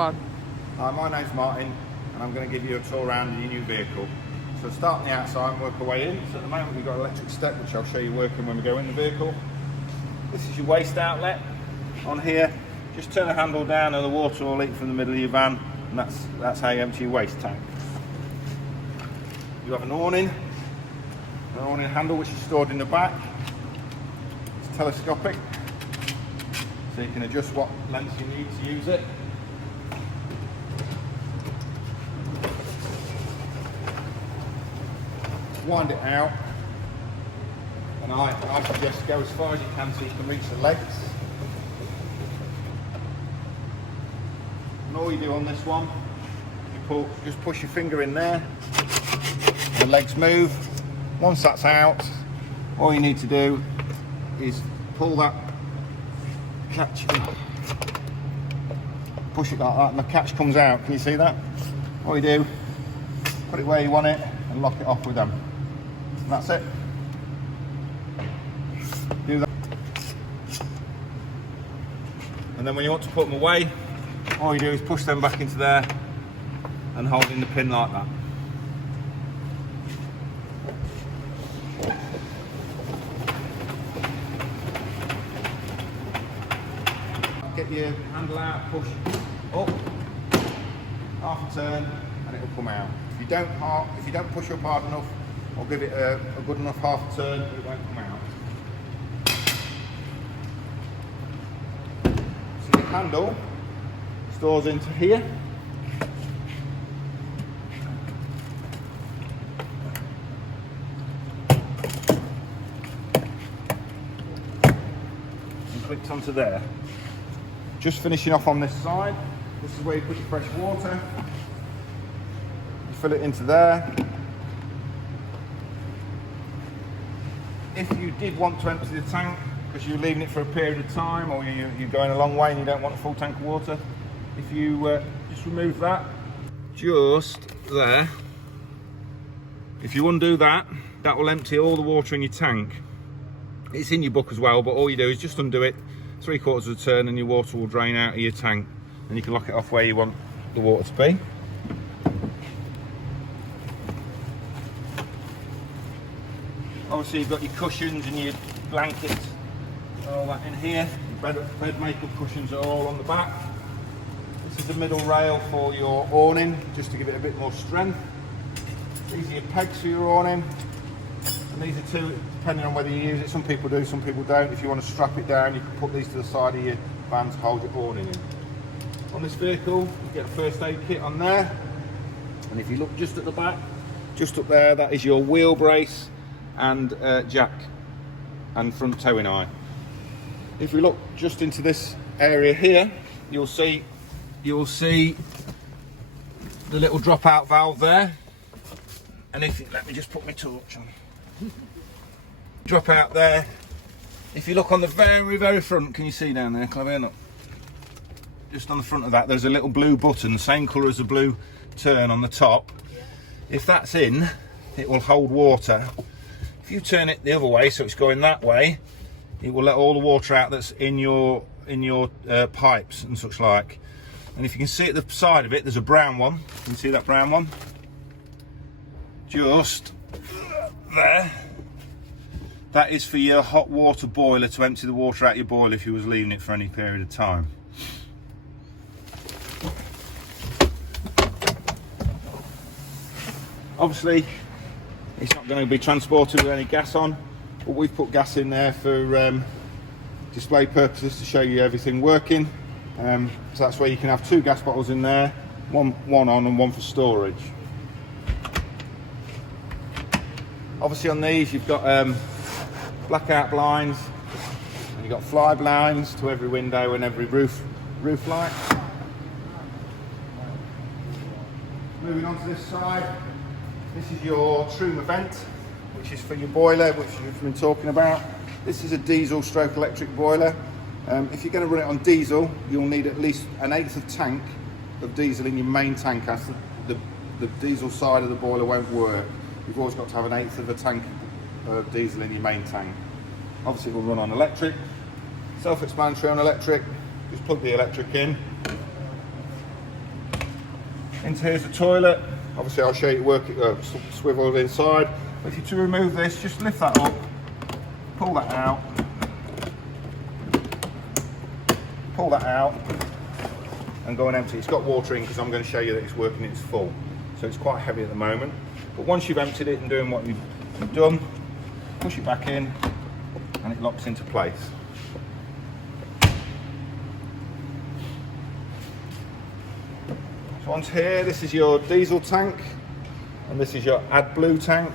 one. Hi, my name's Martin and I'm going to give you a tour around your new vehicle. So start on the outside and work our way in. So at the moment we've got an electric step which I'll show you working when we go in the vehicle. This is your waste outlet. On here, just turn the handle down and the water will leak from the middle of your van, and that's how you empty your waste tank. You have an awning handle which is stored in the back. It's telescopic, so you can adjust what length you need to use it. Wind it out, and I suggest go as far as you can so you can reach the legs. And all you do on this one, just push your finger in there, the legs move. Once that's out, all you need to do is pull that catch, push it like that, and the catch comes out. Can you see that? All you do, put it where you want it and lock it off with them. And that's it. Do that. And then when you want to put them away, all you do is push them back into there and hold in the pin like that. Get your handle out, push up, half a turn, and it will come out. If you don't push up hard enough, or give it a good enough half a turn, it won't come out. So your handle stores into here. And clicks onto there. Just finishing off on this side, this is where you put your fresh water. You fill it into there. If you did want to empty the tank, because you're leaving it for a period of time, or you're going a long way and you don't want a full tank of water, if you just remove that, just there, if you undo that, that will empty all the water in your tank. It's in your book as well, but all you do is just undo it 3/4 of a turn and your water will drain out of your tank, and you can lock it off where you want the water to be. Obviously you've got your cushions and your blankets, all that in here. Your bed makeup cushions are all on the back. This is the middle rail for your awning, just to give it a bit more strength. These are your pegs for your awning. And these are two, depending on whether you use it. Some people do, some people don't. If you want to strap it down, you can put these to the side of your van to hold your awning in. On this vehicle, you get a first aid kit on there. And if you look just at the back, just up there, that is your wheel brace and jack and front towing eye. If we look just into this area here, you'll see the little drop out valve there. And let me just put my torch on. Drop out there. If you look on the very front, can you see down there, Clive? Look. Just on the front of that, there's a little blue button, the same colour as the blue turn on the top. If that's in, it will hold water. If you turn it the other way, so it's going that way, it will let all the water out that's in your pipes and such like. And if you can see at the side of it, there's a brown one. Can you see that brown one? Just there. That is for your hot water boiler, to empty the water out of your boiler if you was leaving it for any period of time. Obviously, it's not going to be transported with any gas on, but we've put gas in there for display purposes to show you everything working. So that's where you can have 2 gas bottles in there, one on and one for storage. Obviously on these you've got blackout blinds, and you've got fly blinds to every window and every roof light. Moving on to this side, this is your Truma vent, which is for your boiler, which you've been talking about. This is a diesel stroke electric boiler. If you're going to run it on diesel, you'll need at least 1/8 of tank of diesel in your main tank, as the diesel side of the boiler won't work. You've always got to have 1/8 of a tank of diesel in your main tank. Obviously it will run on electric. Self-explanatory on electric, just plug the electric in. into here's the toilet. Obviously I'll show you work it swiveled inside. If you to remove this, just lift that up, pull that out, and go and empty. It's got water in because I'm going to show you that it's working, it's full. So it's quite heavy at the moment. But once you've emptied it and doing what you've done, push it back in and it locks into place. So onto here, this is your diesel tank and this is your AdBlue tank.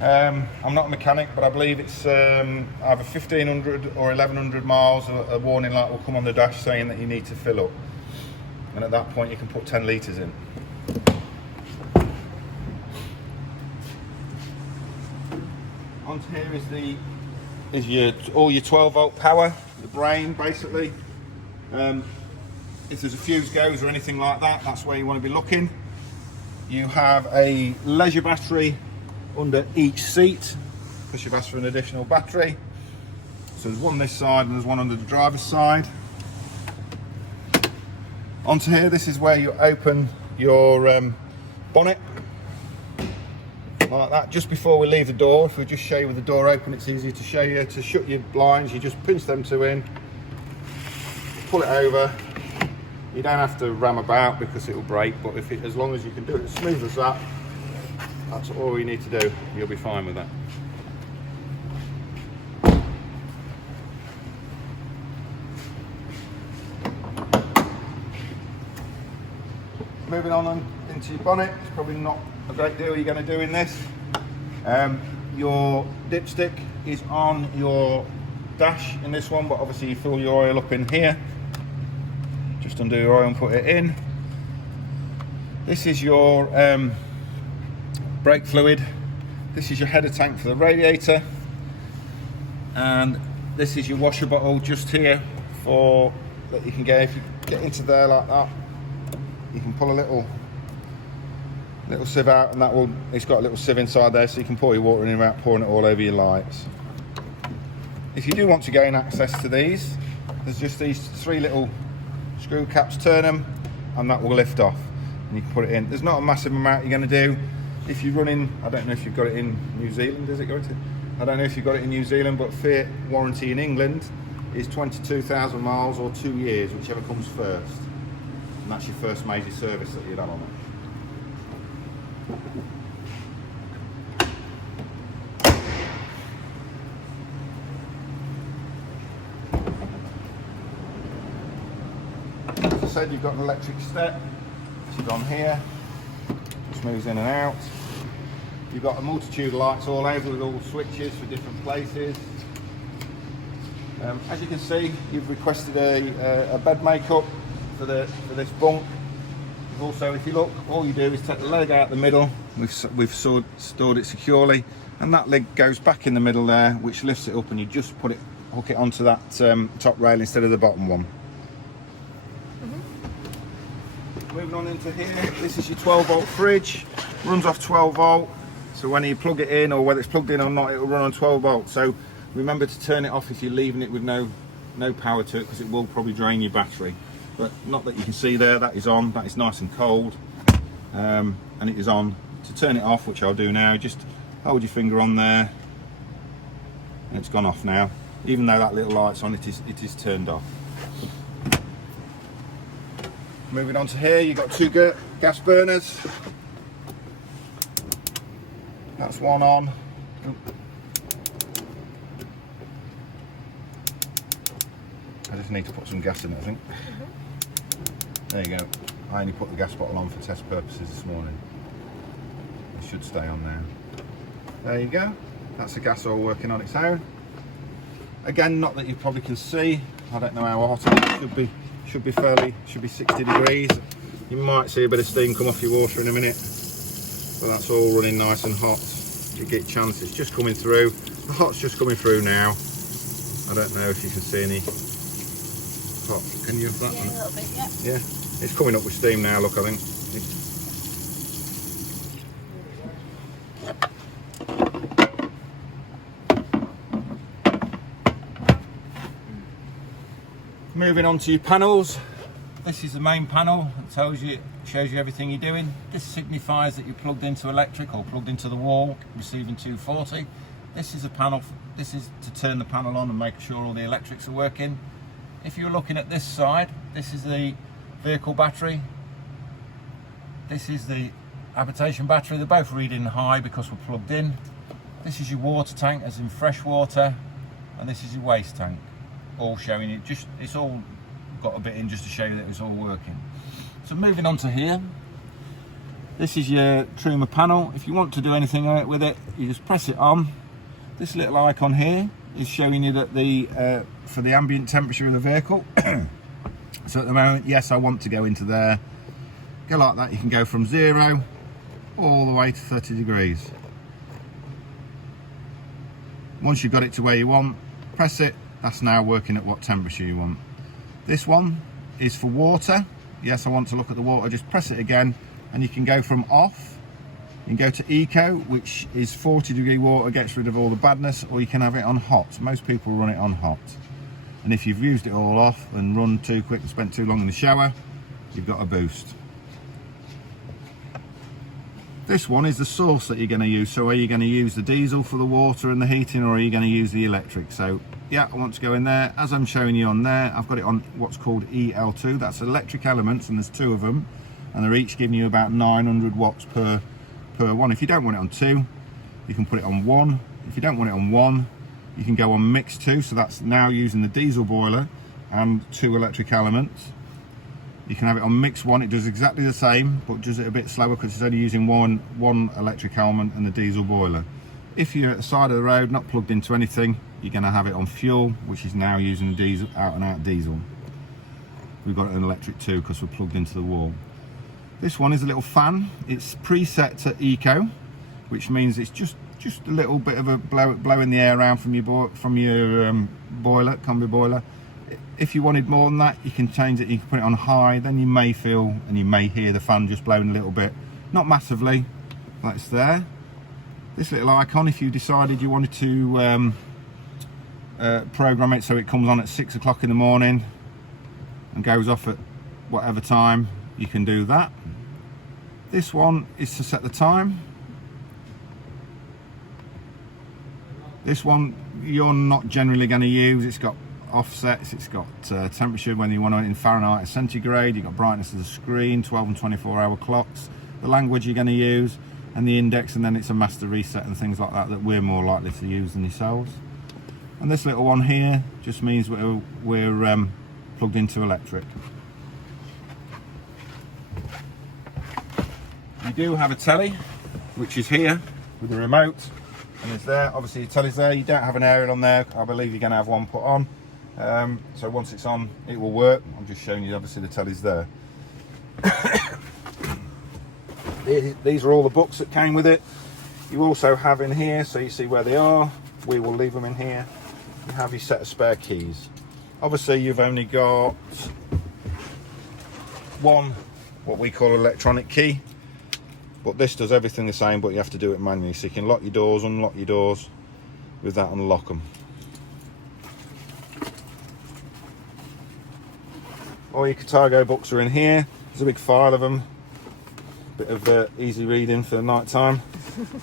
I'm not a mechanic, but I believe it's either 1500 or 1100 miles. A warning light will come on the dash saying that you need to fill up. And at that point you can put 10 litres in. Onto here is all your 12 volt power, the brain basically. If there's a fuse goes or anything like that, that's where you want to be looking. You have a leisure battery under each seat, because you've asked for an additional battery. So there's one on this side and there's one under the driver's side. Onto here, this is where you open your bonnet, like that. Just before we leave the door, if we just show you with the door open, it's easier to show you. To shut your blinds, you just pinch them two in, pull it over. You don't have to ram about because it'll break, but as long as you can do it as smooth as that, that's all you need to do. You'll be fine with that. Moving on into your bonnet, it's probably not a great deal you're going to do in this. Your dipstick is on your dash in this one, but obviously you fill your oil up in here. Just undo your oil and put it in. This is your brake fluid. This is your header tank for the radiator. And this is your washer bottle just here for that you can get. If you get into there like that, you can pull a little sieve out, and it's got a little sieve inside there, so you can pour your water in without pouring it all over your lights. If you do want to gain access to these, there's just these three little screw caps, turn them and that will lift off and you can put it in. There's not a massive amount you're going to do. If you're running, I don't know if you've got it in New Zealand, is it going to? I don't know if you've got it in New Zealand, but Fiat warranty in England is 22,000 miles or 2 years, whichever comes first. And that's your first major service that you'd have on it. Said you've got an electric step, which is on here, just moves in and out. You've got a multitude of lights all over with all switches for different places. As you can see, you've requested a bed makeup for this bunk. You've also, if you look, all you do is take the leg out the middle. We've stored it securely, and that leg goes back in the middle there, which lifts it up, and you just hook it onto that top rail instead of the bottom one. Moving on into here, this is your 12 volt fridge, runs off 12 volt, so when you plug it in, or whether it's plugged in or not, it will run on 12 volt. So remember to turn it off if you're leaving it with no power to it, because it will probably drain your battery. But not that you can see there, that is on, that is nice and cold, and it is on. To turn it off, which I'll do now, just hold your finger on there, and it's gone off now. Even though that little light's on, it is turned off. Moving on to here, you've got two gas burners. That's one on. I just need to put some gas in it, I think. There you go. I only put the gas bottle on for test purposes this morning. It should stay on now. There you go. That's the gas all working on its own. Again, not that you probably can see. I don't know how hot it is. Should be 60 degrees. You might see a bit of steam come off your water in a minute, but that's all running nice and hot. You get a chance, it's just coming through. The hot's just coming through now. I don't know if you can see any hot. Can you have that? Yeah, a little bit, yeah. Yeah, it's coming up with steam now, look, I think. Moving on to your panels. This is the main panel. It tells you, shows you everything you're doing. This signifies that you're plugged into electric or plugged into the wall, receiving 240. This is a panel. This is to turn the panel on and make sure all the electrics are working. If you're looking at this side, this is the vehicle battery. This is the habitation battery. They're both reading high because we're plugged in. This is your water tank, as in fresh water, and this is your waste tank. All showing you, just it's all got a bit in just to show you that it's all working. So moving on to here, this is your Truma panel. If you want to do anything with it, you just press it on. This little icon here is showing you that the for the ambient temperature of the vehicle. So at the moment, yes, I want to go into there. Go like that. You can go from 0 all the way to 30 degrees. Once you've got it to where you want, press it. That's now working at what temperature you want. This one is for water. Yes, I want to look at the water. Just press it again, and you can go from off. You can go to eco, which is 40-degree water, gets rid of all the badness, or you can have it on hot. Most people run it on hot. And if you've used it all off and run too quick and spent too long in the shower, you've got a boost. This one is the source that you're going to use. So are you going to use the diesel for the water and the heating, or are you going to use the electric? So yeah, I want to go in there. As I'm showing you on there, I've got it on what's called EL2. That's electric elements, and there's 2 of them, and they're each giving you about 900 watts per one. If you don't want it on 2, you can put it on 1. If you don't want it on 1, you can go on mix 2. So that's now using the diesel boiler and 2 electric elements. You can have it on mix 1. It does exactly the same, but does it a bit slower because it's only using one electric element and the diesel boiler. If you're at the side of the road, not plugged into anything, you're going to have it on fuel, which is now using diesel, out and out diesel. We've got it on electric too because we're plugged into the wall. This one is a little fan. It's preset to eco, which means it's just a little bit of a blowing the air around from your boiler, combi boiler. If you wanted more than that, you can change it. You can put it on high. Then you may feel and you may hear the fan just blowing a little bit, not massively. That's there. This little icon, if you decided you wanted to program it so it comes on at 6 o'clock in the morning and goes off at whatever time, you can do that. This one is to set the time. This one you're not generally going to use. It's got offsets, it's got temperature when you want it in Fahrenheit or centigrade. You've got brightness of the screen, 12 and 24-hour clocks, the language you're going to use, and the index, and then it's a master reset and things like that we're more likely to use than yourselves. And this little one here just means we're plugged into electric. You do have a telly, which is here with the remote, and it's there. Obviously your telly's there. You don't have an aerial on there. I believe you're going to have one put on. So once it's on, it will work. I'm just showing you, obviously the telly's there. These are all the books that came with it. You also have in here, so you see where they are. We will leave them in here. You have your set of spare keys. Obviously you've only got one, what we call electronic key, but this does everything the same, but you have to do it manually. So you can lock your doors, unlock your doors with that, unlock them. All your Carthago books are in here. There's a big file of them. Bit of easy reading for the night time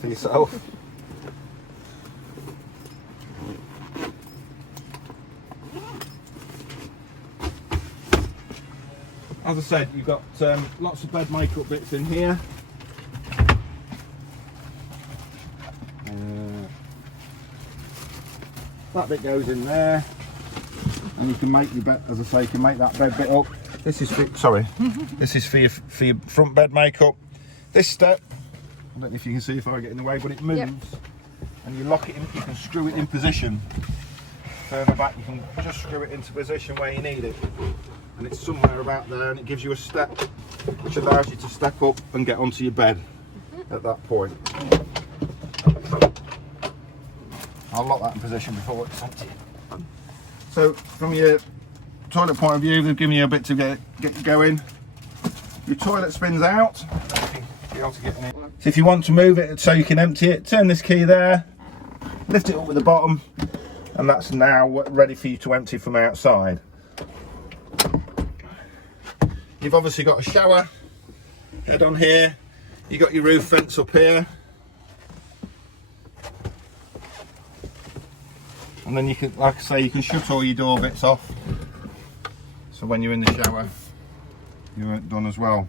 for yourself. As I said, you've got lots of bed makeup bits in here. That bit goes in there, and you can make your bed, as I say, you can make that bed bit up. This is for, sorry, this is for your front bed makeup. This step, I don't know if you can see if I get in the way, but it moves. Yep. And you lock it in, you can screw it in position. Further back, you can just screw it into position where you need it. And it's somewhere about there, and it gives you a step, which allows you to step up and get onto your bed at that point. I'll lock that in position before it's empty. So from your toilet point of view, they've given you a bit to get going. Your toilet spins out. So if you want to move it so you can empty it, turn this key there, lift it up with the bottom, and that's now ready for you to empty from outside. You've obviously got a shower head on here. You got your roof vents up here. And then you can, like I say, you can shut all your door bits off. So when you're in the shower, you're done as well.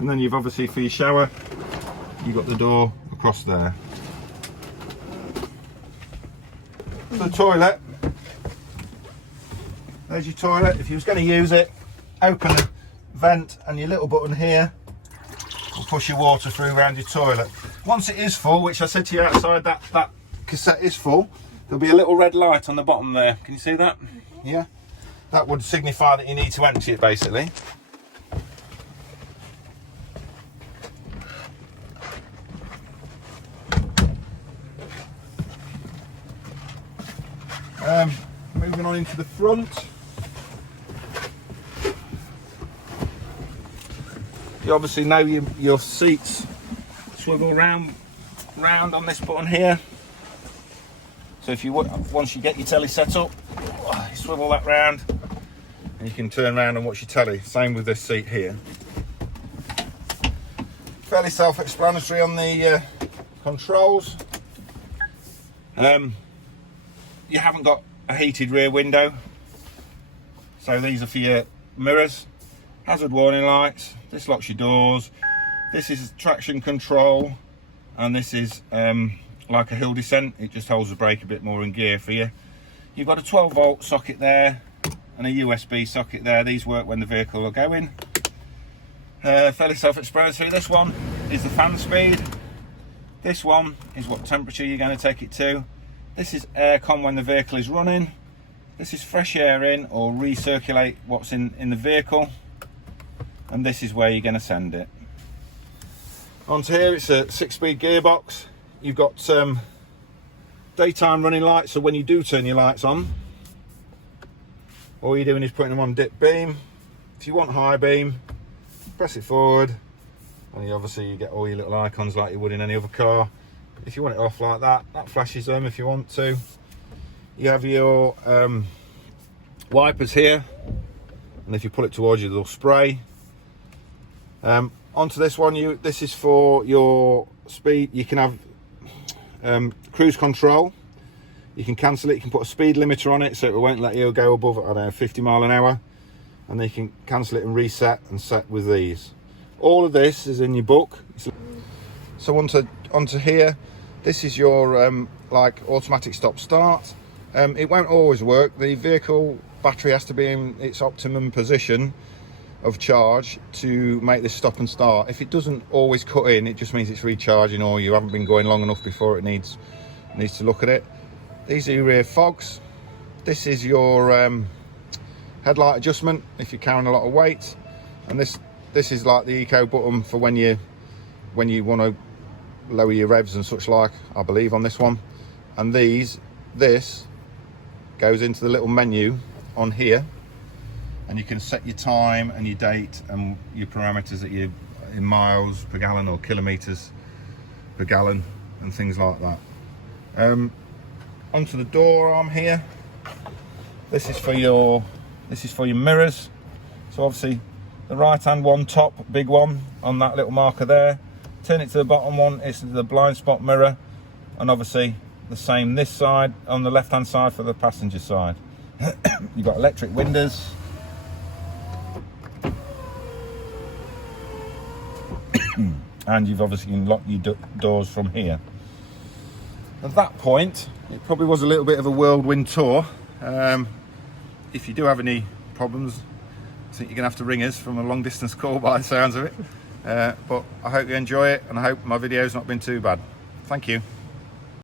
And then you've obviously, for your shower, you've got the door across there. For the toilet, there's your toilet. If you was going to use it, open the vent and your little button here will push your water through around your toilet. Once it is full, which I said to you outside, that cassette is full, there'll be a little red light on the bottom there. Can you see that? Yeah. That would signify that you need to empty it, basically. Moving on into the front. You obviously know your seats swivel round on this button here. So if you once you get your telly set up, you swivel that round and you can turn around and watch your telly. Same with this seat here. Fairly self-explanatory on the controls. You haven't got a heated rear window, so these are for your mirrors. Hazard warning lights. This locks your doors. This is traction control, and this is like a hill descent. It just holds the brake a bit more in gear for you. You've got a 12-volt socket there and a USB socket there. These work when the vehicle will go in. Fairly self-explanatory. This one is the fan speed. This one is what temperature you're going to take it to. This is aircon when the vehicle is running. This is fresh air in or recirculate what's in the vehicle. And this is where you're going to send it. Onto here, it's a 6-speed gearbox. You've got daytime running lights, so when you do turn your lights on, all you're doing is putting them on dip beam. If you want high beam, press it forward, and you get all your little icons like you would in any other car. If you want it off like that, that flashes them if you want to. You have your wipers here, and if you pull it towards you, they'll spray. Onto this one, this is for your speed. You can have cruise control. You can cancel it. You can put a speed limiter on it, so it won't let you go above, I don't know, 50 mile an hour. And then you can cancel it and reset and set with these. All of this is in your book. So onto here, this is your like automatic stop start. It won't always work. The vehicle battery has to be in its optimum position of charge to make this stop and start. If it doesn't always cut in, it just means it's recharging, or you haven't been going long enough before it needs to look at it. These are your rear fogs. This is your headlight adjustment if you're carrying a lot of weight, and this is like the eco button for when you want to lower your revs and such like, I believe, on this one. And this goes into the little menu on here, and you can set your time and your date and your parameters that you in miles per gallon or kilometers per gallon and things like that. Onto the door arm here, this is for your mirrors. So obviously the right hand one, top big one on that little marker there. Turn it to the bottom one, it's the blind spot mirror, and obviously the same this side on the left hand side for the passenger side. You've got electric windows. And you've obviously can lock your doors from here. At that point, it probably was a little bit of a whirlwind tour. If you do have any problems, I think you're gonna have to ring us from a long distance call by the sounds of it. But I hope you enjoy it, and I hope my video's not been too bad. Thank you.